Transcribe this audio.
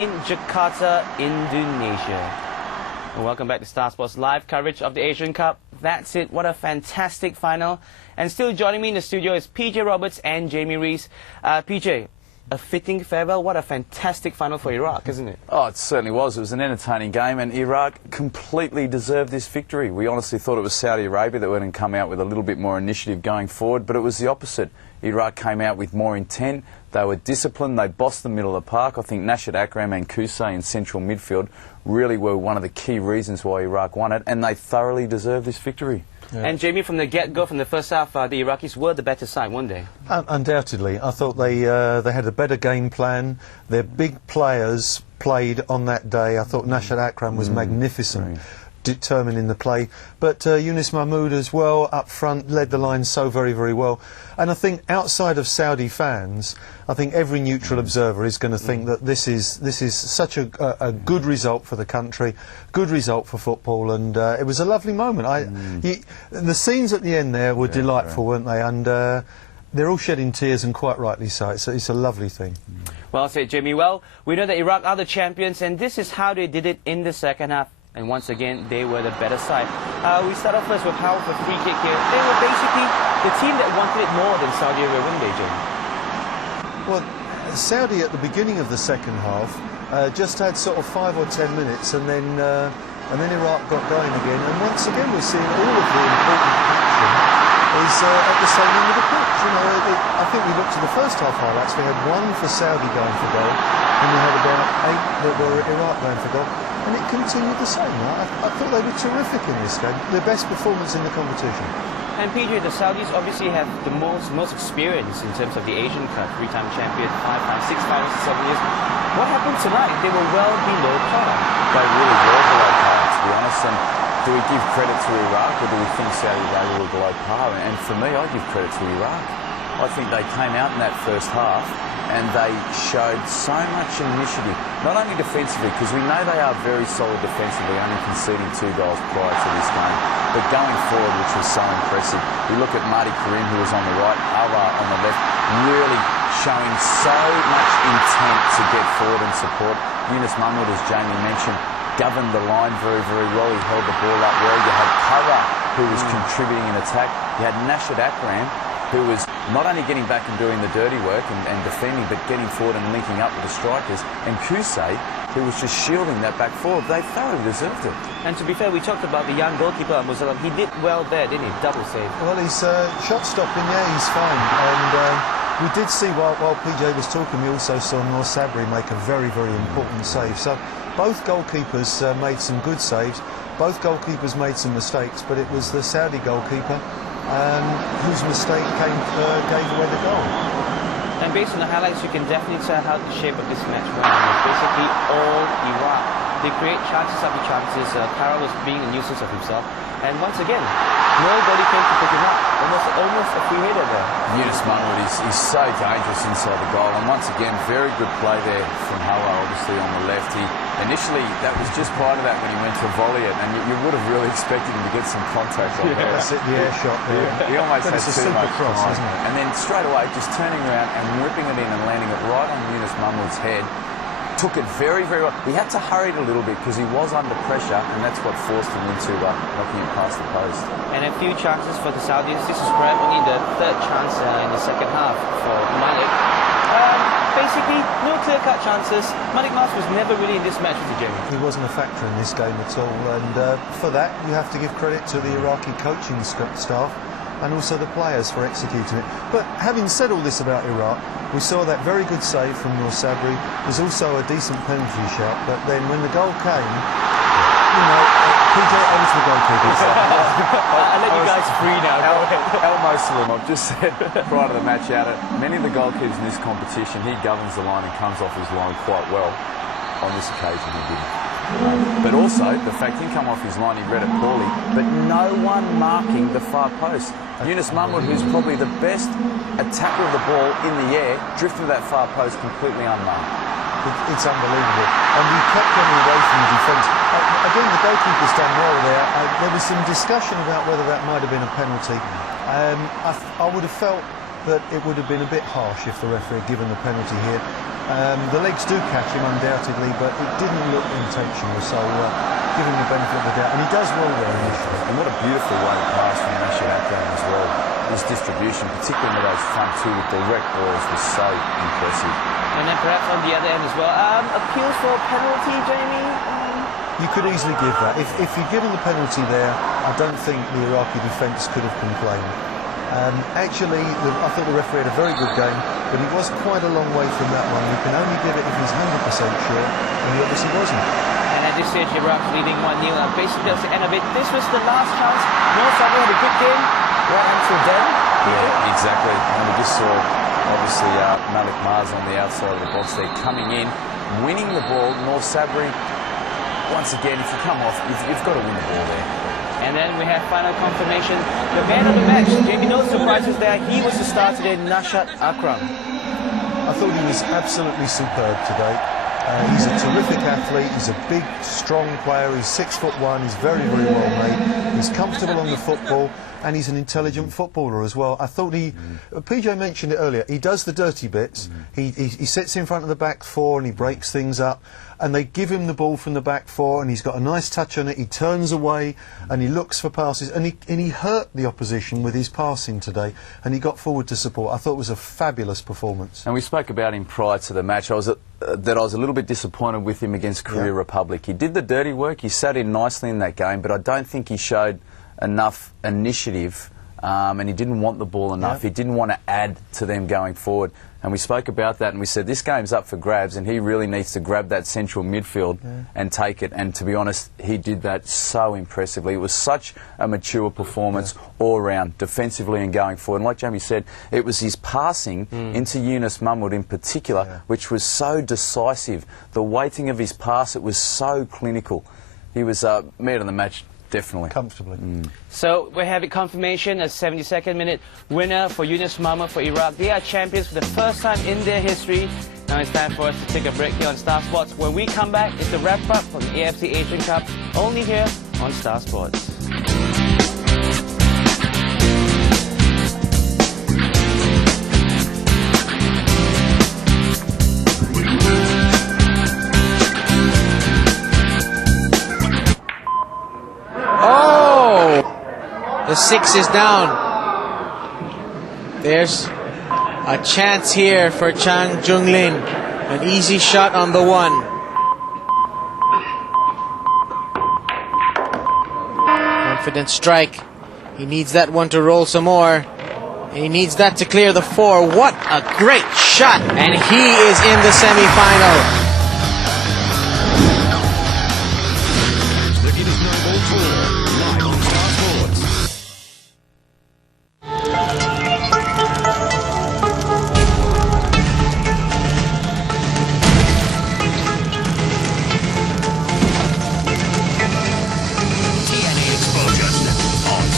in Jakarta, Indonesia. And welcome back to Star Sports live coverage of the Asian Cup. That's it. What a fantastic final. And still joining me in the studio is PJ Roberts and Jamie Rees. PJ, a fitting farewell. What a fantastic final for Iraq, isn't it? Oh, it certainly was. It was an entertaining game, and Iraq completely deserved this victory. We honestly thought it was Saudi Arabia that were going to come out with a little bit more initiative going forward, but it was the opposite. Iraq came out with more intent. They were disciplined. They bossed the middle of the park. I think Nasheed Akram and Qusay in central midfield really were one of the key reasons why Iraq won it, and they thoroughly deserved this victory. Yeah. And Jamie, from the get-go, from the first half, the Iraqis were the better side, weren't they? Undoubtedly. I thought they had a better game plan. Their big players played on that day. I thought Nasheed Akram was magnificent, determining the play. But Yunus Mahmoud as well, up front, led the line so very, very well. And I think outside of Saudi fans, I think every neutral observer is going to think that this is such a good result for the country, good result for football, and it was a lovely moment. The scenes at the end there were delightful, weren't they? And they're all shedding tears, and quite rightly so. It's a lovely thing. Well said, Jamie. Well, we know that Iraq are the champions, and this is how they did it in the second half. And once again, they were the better side. We start off first with Howell for free kick here. They were basically the team that wanted it more than Saudi Arabia, weren't they, Jamie? Well, Saudi at the beginning of the second half just had sort of 5 or 10 minutes, and then Iraq got going again. And once again, we're seeing all of the important action is at the same end of the pitch. You know, I think we looked at the first half highlights. We had 1 for Saudi going for goal, and we had about 8 that were Iraq going for goal. And it continued the same. I thought they were terrific in this game. Their best performance in the competition. And PJ, the Saudis obviously have the most experience in terms of the Asian Cup. 3-time champion, 5 times, 6 finals in 7 years. What happened tonight? They were well below par. They really were below par, to be honest. And do we give credit to Iraq, or do we think Saudi Arabia were below par? And for me, I give credit to Iraq. I think they came out in that first half and they showed so much initiative, not only defensively, because we know they are very solid defensively, only conceding 2 goals prior to this game, but going forward, which was so impressive. We look at Marty Karim, who was on the right, Alva on the left, really showing so much intent to get forward and support. Yunus Mahmoud, as Jamie mentioned, governed the line very, very well. He held the ball up well. You had Kara, who was contributing in attack. You had Nasheed Akram, who was not only getting back and doing the dirty work and defending, but getting forward and linking up with the strikers. And Qusay, who was just shielding that back forward. They thoroughly deserved it. And to be fair, we talked about the young goalkeeper, Musalam. He did well there, didn't he? Double save. Well, he's shot stopping, yeah, he's fine. And we did see, while PJ was talking, we also saw Noor Sabri make a very, very important save. So both goalkeepers made some good saves. Both goalkeepers made some mistakes, but it was the Saudi goalkeeper whose mistake gave away the goal. And based on the highlights, you can definitely tell how the shape of this match went. It's basically all Iraq. They create chances after chances. Kara was being a nuisance of himself. And once again, nobody came to pick him up. Almost a free header there. Yunus Mahmoud is so dangerous inside the goal. And once again, very good play there from Hawa, obviously, on the left. Initially, that was just prior to that when he went to volley it, and you would have really expected him to get some contact on that. That's it, the air shot there. He almost had too much cross, isn't it? And then straight away, just turning around and whipping it in and landing it right on Yunus Mahmoud's head. Took it very, very well. He had to hurry it a little bit because he was under pressure, and that's what forced him into knocking it past the post. And a few chances for the Saudis. This is perhaps only the 3rd chance in the second half for Malik. Basically, no clear-cut chances. Malik Mas was never really in this match with the Jamie. He wasn't a factor in this game at all, and for that you have to give credit to the Iraqi coaching staff and also the players for executing it. But having said all this about Iraq, we saw that very good save from Noor Sabri. There's also a decent penalty shot, but then when the goal came, you know, PJ, over to the goalkeeper. I'll let you guys free now. El Moslem, I've just said prior to the match out, many of the goalkeepers in this competition, he governs the line and comes off his line quite well. On this occasion, he didn't. But also, the fact he come off his line, he read it poorly, but no one marking the far post. Yunus Mahmoud, who's probably the best attacker of the ball in the air, drifted that far post completely unmarked. It's unbelievable. And we kept getting away from the defence. Again, the goalkeeper's done well there. There was some discussion about whether that might have been a penalty. I would have felt that it would have been a bit harsh if the referee had given the penalty here. The legs do catch him undoubtedly, but it didn't look intentional, so give him the benefit of the doubt. And he does well there initially. And what a beautiful way to pass from Nasher Akram as well. His distribution, particularly with those front two with direct balls, was so impressive. And then perhaps on the other end as well, appeals for a penalty, Jamie? You could easily give that. If you'd given the penalty there, I don't think the Iraqi defence could have complained. Actually, I thought the referee had a very good game, but he was quite a long way from that one. You can only give it if he's 100% sure, and he obviously wasn't. And at this stage, Iraq's leading 1-0. Basically, that's the end of it. This was the last chance. Noor Sabri had a good game right until then. Yeah, exactly. And we just saw, obviously, Malik Mars on the outside of the box there, coming in, winning the ball. Noor Sabri, once again, if you come off, you've got to win the ball there. And then we have final confirmation. The man of the match, Jamie, no surprises there. He was the star today, Nashat Akram. I thought he was absolutely superb today. He's a terrific athlete. He's a big, strong player. He's 6'1". He's very, very well made. He's comfortable on the football, and he's an intelligent footballer as well. I thought PJ mentioned it earlier, he does the dirty bits. He sits in front of the back four and he breaks things up, and they give him the ball from the back four, and he's got a nice touch on it. He turns away and he looks for passes, and he hurt the opposition with his passing today, and he got forward to support. I thought it was a fabulous performance. And we spoke about him prior to the match. I was a little bit disappointed with him against Korea Republic. He did the dirty work. He sat in nicely in that game, but I don't think he showed enough initiative, and he didn't want the ball enough. He didn't want to add to them going forward. And we spoke about that, and we said this game's up for grabs, and he really needs to grab that central midfield and take it. And to be honest, he did that so impressively. It was such a mature performance all round, defensively and going forward. And like Jamie said, it was his passing into Yunus Mahmood in particular, which was so decisive. The weighting of his pass, it was so clinical. He was man of the match. Definitely. Comfortably. So we have a confirmation, a 72nd minute winner for Yunus Mahmood for Iraq. They are champions for the first time in their history. Now it's time for us to take a break here on Star Sports. When we come back, it's the wrap-up from the AFC Asian Cup, only here on Star Sports. The 6 is down. There's a chance here for Chang Jung-lin. An easy shot on the 1. Confident strike. He needs that one to roll some more. And he needs that to clear the 4. What a great shot. And he is in the semi-final.